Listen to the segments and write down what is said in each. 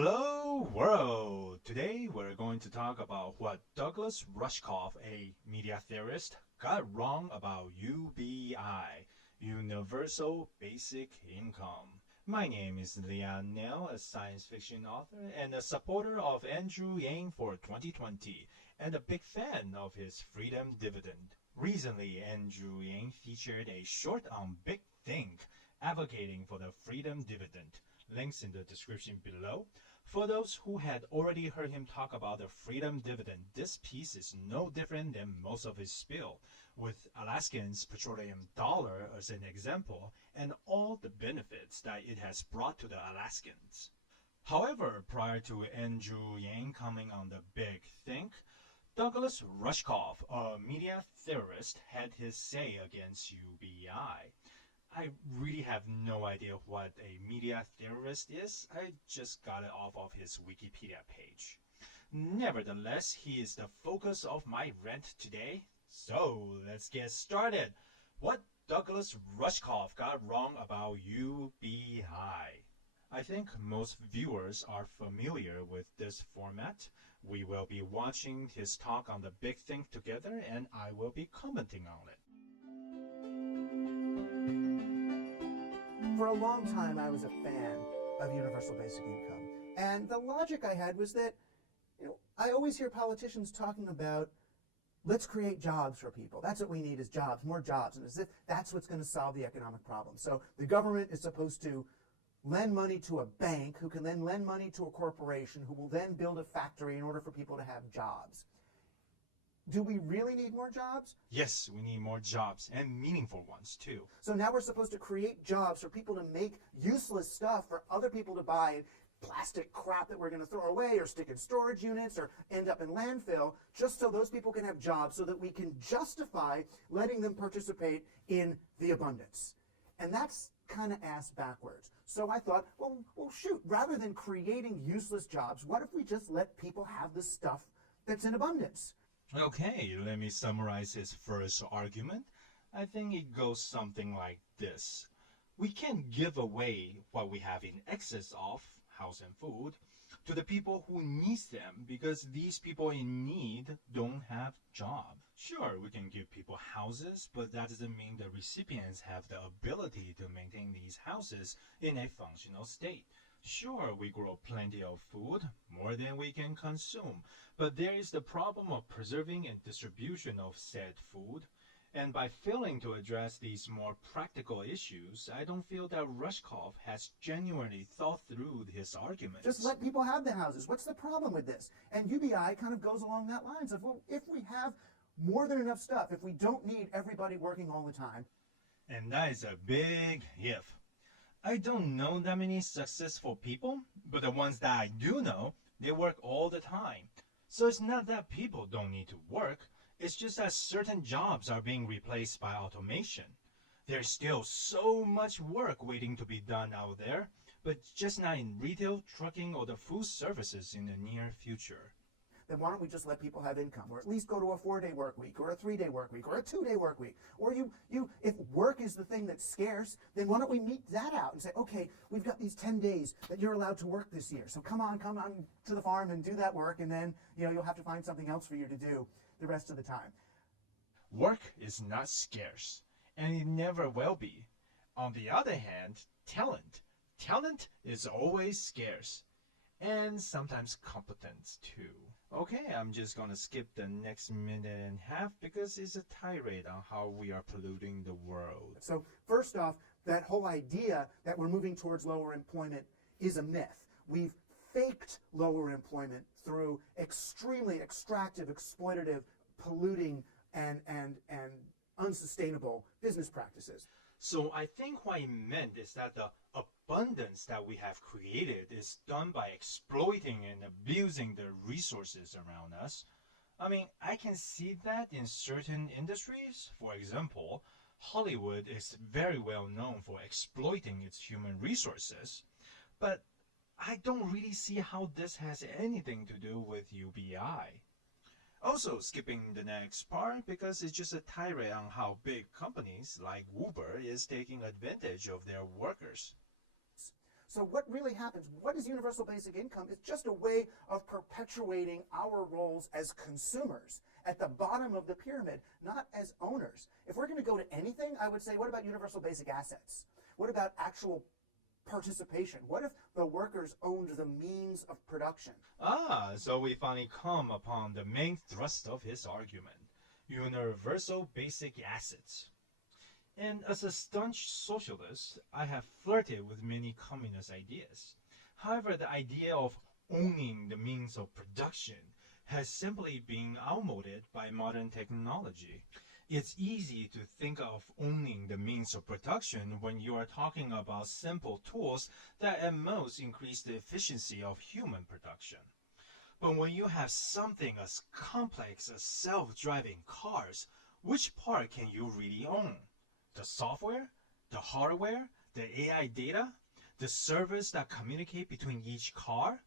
Hello world! Today we're going to talk about what Douglas Rushkoff, a media theorist, got wrong about UBI, Universal Basic Income. My name is Leon Nell, a science fiction author and a supporter of Andrew Yang for 2020, and a big fan of his freedom dividend. Recently, Andrew Yang featured a short on Big Think, advocating for the freedom dividend. Links in the description below. For those who had already heard him talk about the freedom dividend, this piece is no different than most of his spiel, with Alaskans' petroleum dollar as an example and all the benefits that it has brought to the Alaskans. However, prior to Andrew Yang coming on the Big Think, Douglas Rushkoff, a media theorist, had his say against UBI. I really have no idea what a media theorist is. I just got it off of his Wikipedia page. Nevertheless, he is the focus of my rant today. So let's get started. What Douglas Rushkoff got wrong about UBI? I think most viewers are familiar with this format. We will be watching his talk on the Big Think together, and I will be commenting on it. For a long time, I was a fan of universal basic income. And the logic I had was that, I always hear politicians talking about, let's create jobs for people. That's what we need is jobs, more jobs. And as if that's what's going to solve the economic problem. So the government is supposed to lend money to a bank who can then lend money to a corporation who will then build a factory in order for people to have jobs. Do we really need more jobs? Yes, we need more jobs, and meaningful ones too. So now we're supposed to create jobs for people to make useless stuff for other people to buy, plastic crap that we're going to throw away or stick in storage units or end up in landfill, just so those people can have jobs so that we can justify letting them participate in the abundance. And that's kind of ass backwards. So I thought, well, shoot, rather than creating useless jobs, what if we just let people have the stuff that's in abundance? Okay, let me summarize his first argument. I think it goes something like this. We can't give away what we have in excess of, house and food, to the people who need them because these people in need don't have jobs. Sure, we can give people houses, but that doesn't mean the recipients have the ability to maintain these houses in a functional state. Sure, we grow plenty of food, more than we can consume, but there is the problem of preserving and distribution of said food. And by failing to address these more practical issues, I don't feel that Rushkoff has genuinely thought through his arguments. Just let people have the houses. What's the problem with this? And UBI kind of goes along that lines of, well, if we have more than enough stuff, if we don't need everybody working all the time. And that is a big if. I don't know that many successful people, but the ones that I do know, they work all the time. So it's not that people don't need to work, it's just that certain jobs are being replaced by automation. There's still so much work waiting to be done out there, but just not in retail, trucking, or the food services in the near future. Then why don't we just let people have income, or at least go to a 4-day work week, or a 3-day work week, or a 2-day work week? Or if work is the thing that's scarce, then why don't we meet that out and say, okay, we've got these 10 days that you're allowed to work this year. So come on to the farm and do that work, and then you'll have to find something else for you to do the rest of the time. Work is not scarce, and it never will be. On the other hand, talent is always scarce, and sometimes competence too. Okay, I'm just gonna skip the next minute and a half because it's a tirade on how we are polluting the world. So first off, that whole idea that we're moving towards lower employment is a myth. We've faked lower employment through extremely extractive, exploitative, polluting, and unsustainable business practices. So I think what he meant is that the abundance that we have created is done by exploiting and abusing the resources around us. I mean, I can see that in certain industries. For example, Hollywood is very well known for exploiting its human resources. But I don't really see how this has anything to do with UBI. Also skipping the next part because it's just a tirade on how big companies like Uber is taking advantage of their workers. So what really happens? What is universal basic income? It's just a way of perpetuating our roles as consumers at the bottom of the pyramid, not as owners. If we're going to go to anything, I would say, what about universal basic assets? What about actual participation? What if the workers owned the means of production? Ah, so we finally come upon the main thrust of his argument. Universal basic assets. And as a staunch socialist, I have flirted with many communist ideas. However, the idea of owning the means of production has simply been outmoded by modern technology. It's easy to think of owning the means of production when you are talking about simple tools that at most increase the efficiency of human production. But when you have something as complex as self-driving cars, which part can you really own? The software, the hardware, the AI data, the servers that communicate between each car?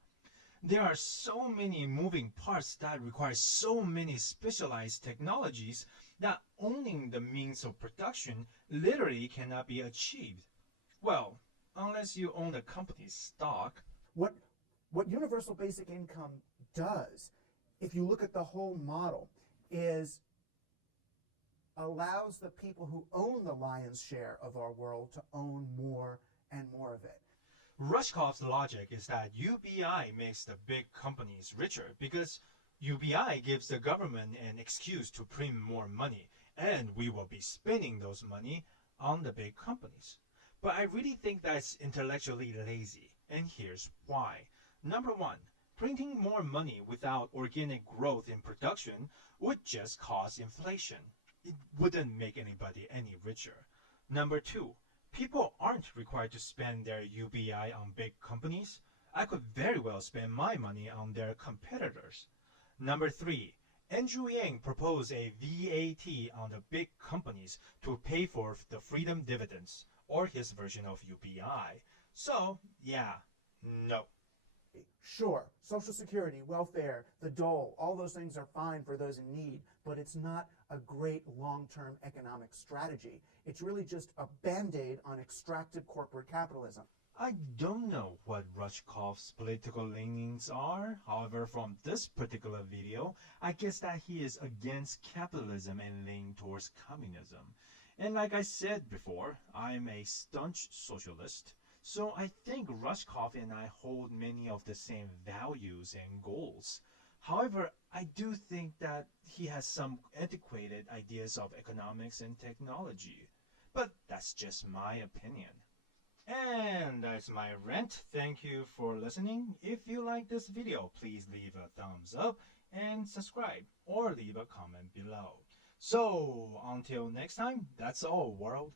There are so many moving parts that require so many specialized technologies that owning the means of production literally cannot be achieved. Well, unless you own the company's stock. What universal basic income does, if you look at the whole model, is allows the people who own the lion's share of our world to own more and more of it. Rushkoff's logic is that UBI makes the big companies richer because UBI gives the government an excuse to print more money, and we will be spending those money on the big companies. But I really think that's intellectually lazy, and here's why. Number one, printing more money without organic growth in production would just cause inflation. It wouldn't make anybody any richer. Number two, people aren't required to spend their UBI on big companies. I could very well spend my money on their competitors. Number three, Andrew Yang proposed a VAT on the big companies to pay for the freedom dividends, or his version of UBI. So, yeah, no. Sure, Social Security, welfare, the dole, all those things are fine for those in need, but it's not a great long-term economic strategy. It's really just a band-aid on extractive corporate capitalism. I don't know what Rushkoff's political leanings are. However, from this particular video, I guess that he is against capitalism and leaning towards communism. And like I said before, I'm a staunch socialist. So I think Rushkoff and I hold many of the same values and goals. However, I do think that he has some antiquated ideas of economics and technology. But that's just my opinion. And that's my rant. Thank you for listening. If you like this video, please leave a thumbs up and subscribe or leave a comment below. So until next time, that's all, world.